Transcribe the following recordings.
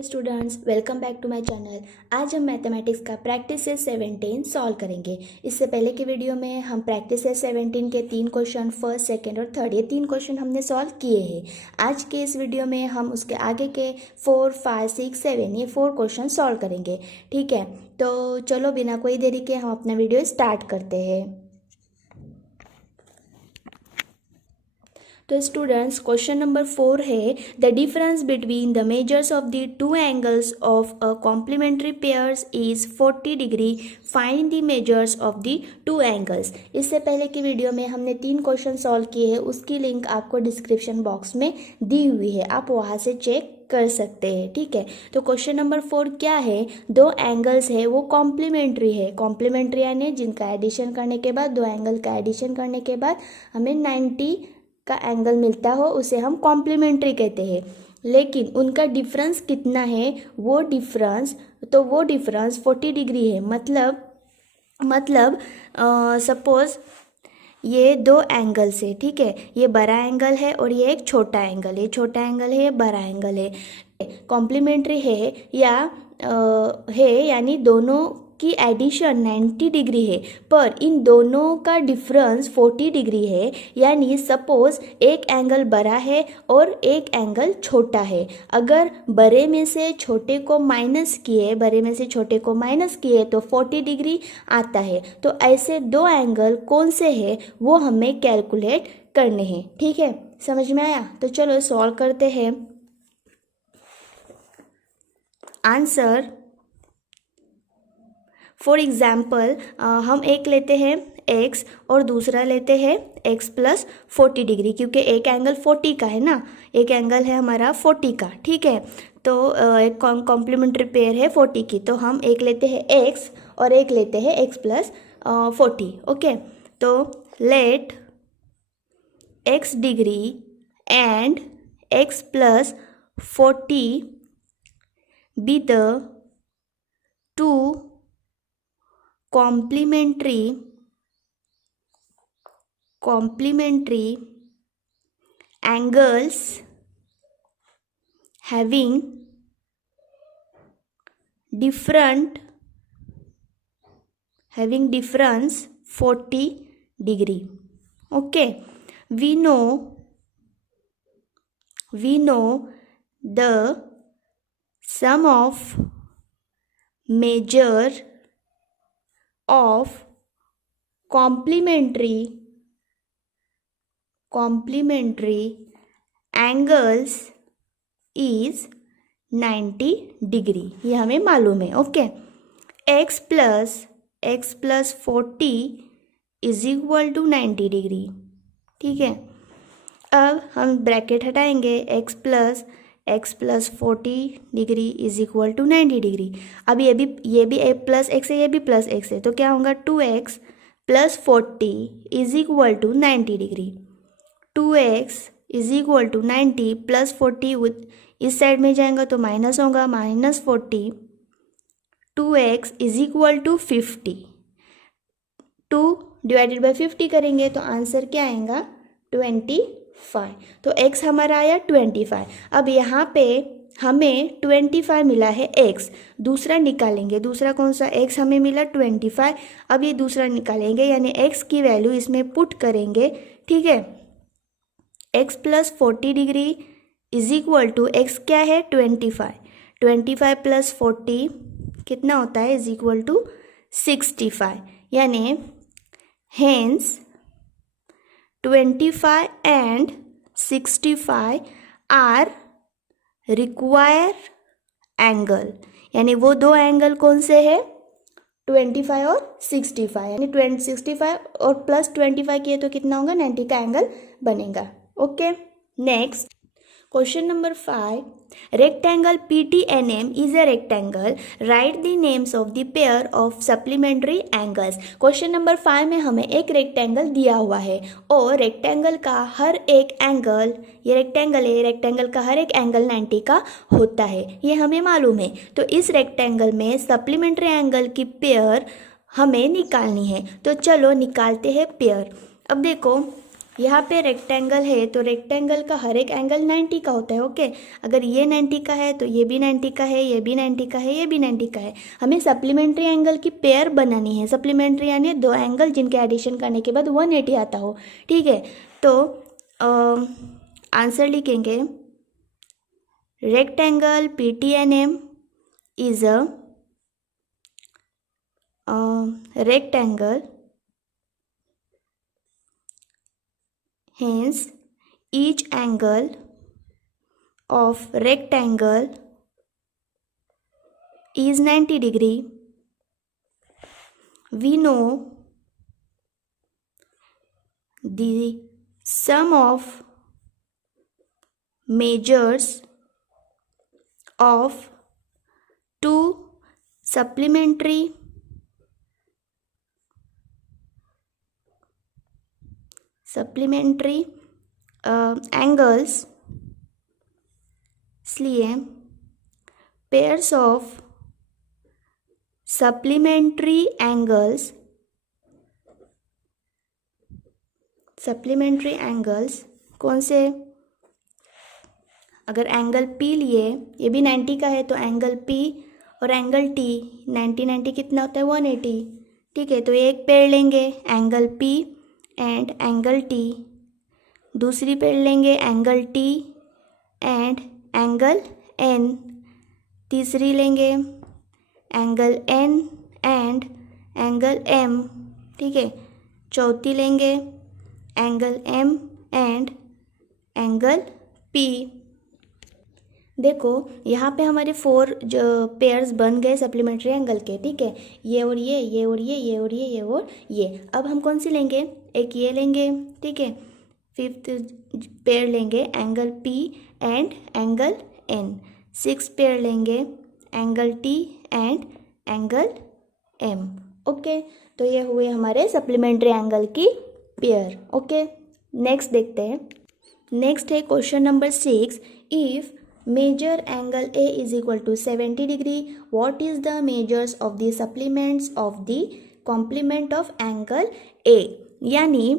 Hello students, welcome back to my channel. आज हम mathematics का प्रैक्टिस सेट 17 सॉल्व करेंगे। इससे पहले की वीडियो में हम प्रैक्टिस सेट 17 के 3 क्वेश्चन फर्स्ट, सेकंड और थर्ड ये 3 क्वेश्चन हमने सॉल्व किए हैं। आज के इस वीडियो में हम उसके आगे के 4, 5, 6, 7 ये 4 क्वेश्चन सॉल्व करेंगे। ठीक है, तो चलो बिना कोई देरी के हम अपना वीडियो स्टार्ट करते हैं। तो स्टूडेंट्स, क्वेश्चन नंबर 4 है the difference between the measures of the two angles of a complementary pairs is 40 degree. Find the measures of the two angles. इससे पहले की वीडियो में हमने 3 क्वेश्चन सॉल्व किए हैं, उसकी लिंक आपको डिस्क्रिप्शन बॉक्स में दी हुई है, आप वहाँ से चेक कर सकते हैं। ठीक है, तो क्वेश्चन नंबर 4 क्या है, दो एंगल्स है वो कॉम्प्लीमेंट्री है। कॉम्प्लीमेंट्री यानी जिनका एडिशन करने के बाद, दो एंगल का एडिशन करने के बाद हमें 90 का एंगल मिलता हो उसे हम कॉम्प्लीमेंट्री कहते हैं। लेकिन उनका डिफरेंस कितना है, वो डिफरेंस 40 डिग्री है। मतलब सपोज ये दो एंगल्स है। ठीक है, ये बड़ा एंगल है और ये एक छोटा एंगल है, छोटा एंगल है, ये बड़ा एंगल है। कॉम्प्लीमेंट्री है यानी दोनों की एडिशन 90 डिग्री है, पर इन दोनों का डिफरेंस 40 डिग्री है। यानी सपोज एक एंगल बड़ा है और एक एंगल छोटा है। अगर बड़े में से छोटे को माइनस किए तो 40 डिग्री आता है। तो ऐसे दो एंगल कौन से हैं वो हमें कैलकुलेट करने हैं। ठीक है, समझ में आया? तो चलो सॉल्व करते हैं। आंसर फॉर एग्जाम्पल हम एक लेते हैं x और दूसरा लेते हैं x प्लस 40 डिग्री, क्योंकि एक एंगल 40 का है ना, एक एंगल है हमारा 40 का। ठीक है, तो एक कॉम्प्लीमेंट्री पेयर है 40 की, तो हम एक लेते हैं x और एक लेते हैं x प्लस 40। ओके, तो let x degree and x plus 40 be the two complementary angles having difference 40 degree. Okay, we know the sum of measure of complementary angles is 90 degree, ये हमें मालूम है। Okay, x plus 40 is equal to 90 degree. ठीक है, अब हम bracket हटाएंगे, x plus 40 degree is equal to 90 degree. अब ये भी प्लस एक्स है, ये भी प्लस एक्स है, तो क्या होगा 2x plus 40 is equal to 90 degree. 2x is equal to 90 plus 40 with इस साइड में जाएगा तो माइनस होगा, -40। 2x is equal to 50। 2 divided by 50 करेंगे तो आंसर क्या आएगा 25। तो x हमारा आया 25। अब यहाँ पे हमें 25 मिला है x, दूसरा निकालेंगे। दूसरा कौन सा, x हमें मिला 25। अब ये दूसरा निकालेंगे, यानी x की वैल्यू इसमें पुट करेंगे। ठीक है, x plus 40 degree is equal to x क्या है 25 प्लस 40 कितना होता है, इज इक्वल टू 65। यानी hence 25 and 65 are require angle. यानी वो दो एंगल कौन से है, 25 और 65। यानी 65 और प्लस 25 किए तो कितना होगा, 90 का एंगल बनेगा। Okay, next question number 5, rectangle PTNM is a rectangle. Write the names of the pair of supplementary angles. Question number 5 में हमें एक रेक्टेंगल दिया हुआ है और रेक्टेंगल का हर एक एंगल, ये रेक्टेंगल है, रेक्टेंगल का हर एक एंगल 90 का होता है, ये हमें मालूम है। तो इस रेक्टेंगल में सप्लीमेंट्री एंगल की पेयर हमें निकालनी है, तो चलो निकालते हैं पेयर। अब देखो यहाँ पे रेक्टेंगल है तो रेक्टेंगल का हर एक एंगल 90 का होता है। ओके, अगर ये 90 का है तो ये भी 90 का है, ये भी 90 का है, ये भी 90 का है। हमें सप्लीमेंट्री एंगल की पेयर बनानी है। सप्लीमेंट्री यानी दो एंगल जिनके एडिशन करने के बाद 180 आता हो। ठीक है, तो आंसर लिखेंगे rectangle PTNM is a rectangle, hence each angle of rectangle is 90 degree. We know the sum of measures of two supplementary angles, इसलिए pairs of supplementary angles कौन से, अगर एंगल P लिए, ये भी 90 का है तो एंगल P और एंगल T 90 कितना होता है 180। ठीक है, तो एक पेड़ लेंगे angle P and angle T, दूसरी पेड़ लेंगे angle T and angle N, तीसरी लेंगे angle N and angle M। ठीक है, चौथी लेंगे angle M and angle P। देखो यहाँ पे हमारे 4 जो पेयर्स बन गए सप्लीमेंट्री एंगल के। ठीक है, ये और ये और ये और ये और ये। अब हम कौन सी लेंगे, एक ये लेंगे। ठीक है, 5th पेयर लेंगे angle P and angle N, 6th pair लेंगे angle T and angle M। Okay, तो ये हुए हमारे सप्लीमेंट्री एंगल की पेयर। ओके, नेक्स्ट देखते हैं। नेक्स्ट है question number 6। If measure angle A is equal to 70 degree, what is the measures of the supplements of the complement of angle A। यानी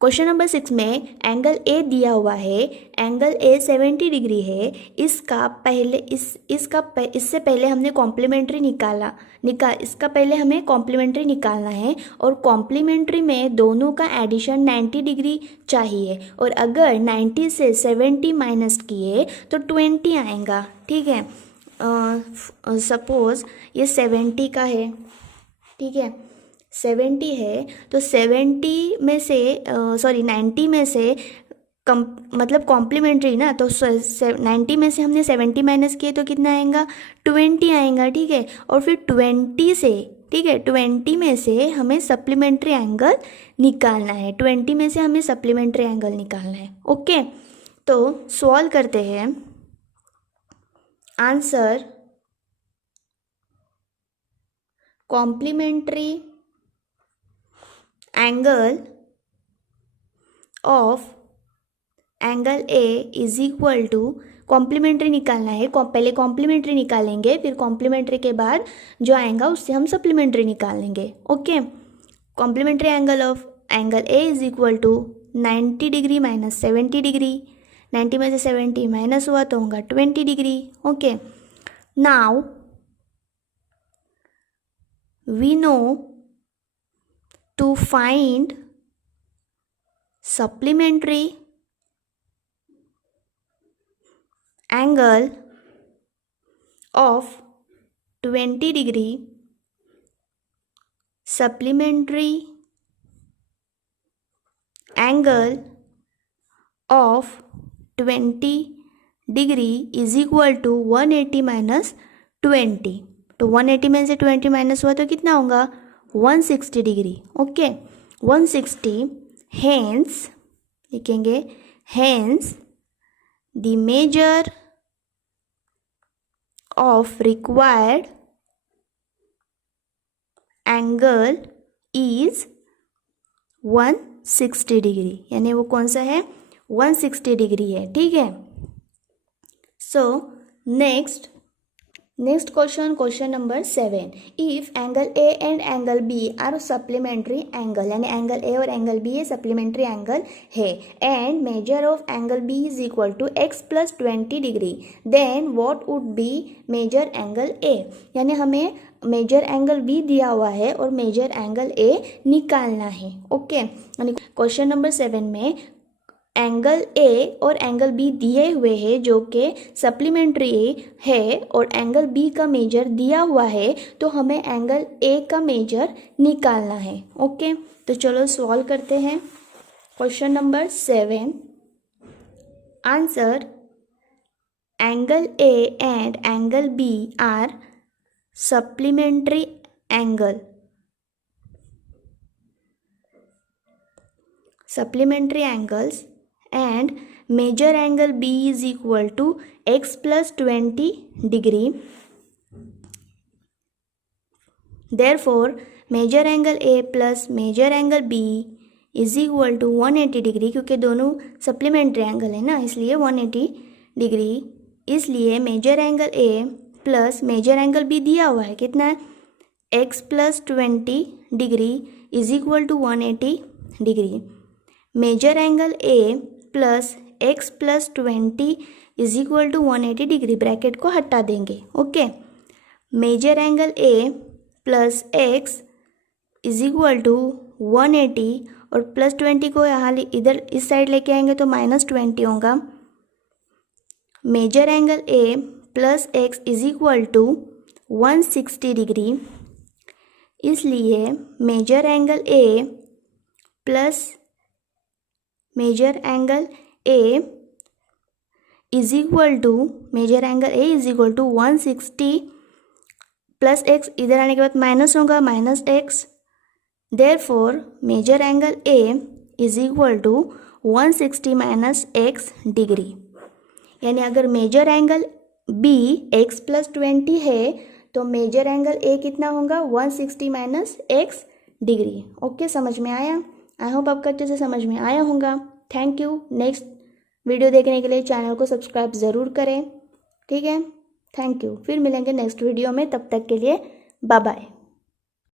question number 6 में angle A दिया हुआ है, angle A 70 degree है। इससे पहले हमने कॉम्प्लीमेंट्री इसका पहले हमें कॉम्प्लीमेंट्री निकालना है, और कॉम्प्लीमेंट्री में दोनों का एडिशन 90 डिग्री चाहिए, और अगर 90 से 70 माइनस किए तो 20 आएगा। ठीक है, सपोज़ ये 70 का है। ठीक है, 70 है तो 70 में से 90 में से मतलब कॉम्प्लीमेंट्री ना, तो 90 में से हमने 70 माइनस किए तो कितना आएगा 20 आएगा। ठीक है, और फिर 20 से, ठीक है 20 में से हमें सप्लीमेंट्री एंगल निकालना है, 20 में से हमें सप्लीमेंट्री एंगल निकालना है। ओके, तो सॉल्व करते हैं। Answer complementary angle of angle A is equal to, complementary निकालना है, पहले कॉम्प्लीमेंट्री निकालेंगे, फिर कॉम्प्लीमेंट्री के बाद जो आएगा उससे हम सप्लीमेंट्री निकाल लेंगे। Okay, complementary angle of angle A is equal to 90 degree minus 70 degree, 90 में से 70 माइनस हुआ तो होगा 20 degree. Okay, now we know to find supplementary angle of 20 degree, supplementary angle of 20 degree is equal to 180 minus 20। तो 180 में से 20 minus हुआ तो कितना होगा 160 डिग्री। ओके, 160, हेंस लिखेंगे, hence the measure of required angle is 160 degree, यानी वो कौन सा है 160 डिग्री है। ठीक है, so next question, question number 7. If angle A and angle B are supplementary angle, यानी एंगल ए और एंगल बी ये सप्लीमेंट्री एंगल है, and measure of angle B is equal to x + 20 degree, then what would be measure angle A. यानी हमें major angle B दिया हुआ है और मेजर एंगल ए निकालना है. ओके, यानी क्वेश्चन नंबर 7 में एंगल ए और एंगल बी दिए हुए हैं जो कि सप्लीमेंट्री है और एंगल बी का मेजर दिया हुआ है, तो हमें एंगल ए का मेजर निकालना है. ओके, तो चलो सॉल्व करते हैं. Question number 7. Answer, angle A and angle B are supplementary angle. Supplementary angles and major angle B is equal to x + 20 degree. Therefore, major angle A plus major angle B is equal to 180 degree, क्योंकि दोनों supplementary angle है ना, इसलिए 180 degree. इसलिए measure angle A plus measure angle B दिया हुआ है कितना है, x + 20 degree is equal to 180 degree. Measure angle A plus x + 20 is equal to 180 degree, bracket को हटा देंगे. Okay, measure angle A plus x is equal to 180 और plus 20 को यहाँ इधर इस साइड लेके आएंगे तो -20 होगा. Measure angle A plus x is equal to 160 डिग्री. इसलिए measure angle A plus measure angle A is equal to 160 plus x, इधर आने के बाद माइनस होगा, -x. Therefore measure angle A is equal to 160 - x डिग्री. यानी अगर मेजर एंगल बी x + 20 है तो मेजर एंगल ए कितना होगा, 160 - x डिग्री. ओके, समझ में आया? आई होप आपको अच्छे से समझ में आया होगा. Thank you. नेक्स्ट वीडियो देखने के लिए चैनल को सब्सक्राइब ज़रूर करें. ठीक है, थैंक यू. फिर मिलेंगे नेक्स्ट वीडियो में, तब तक के लिए बाय बाय.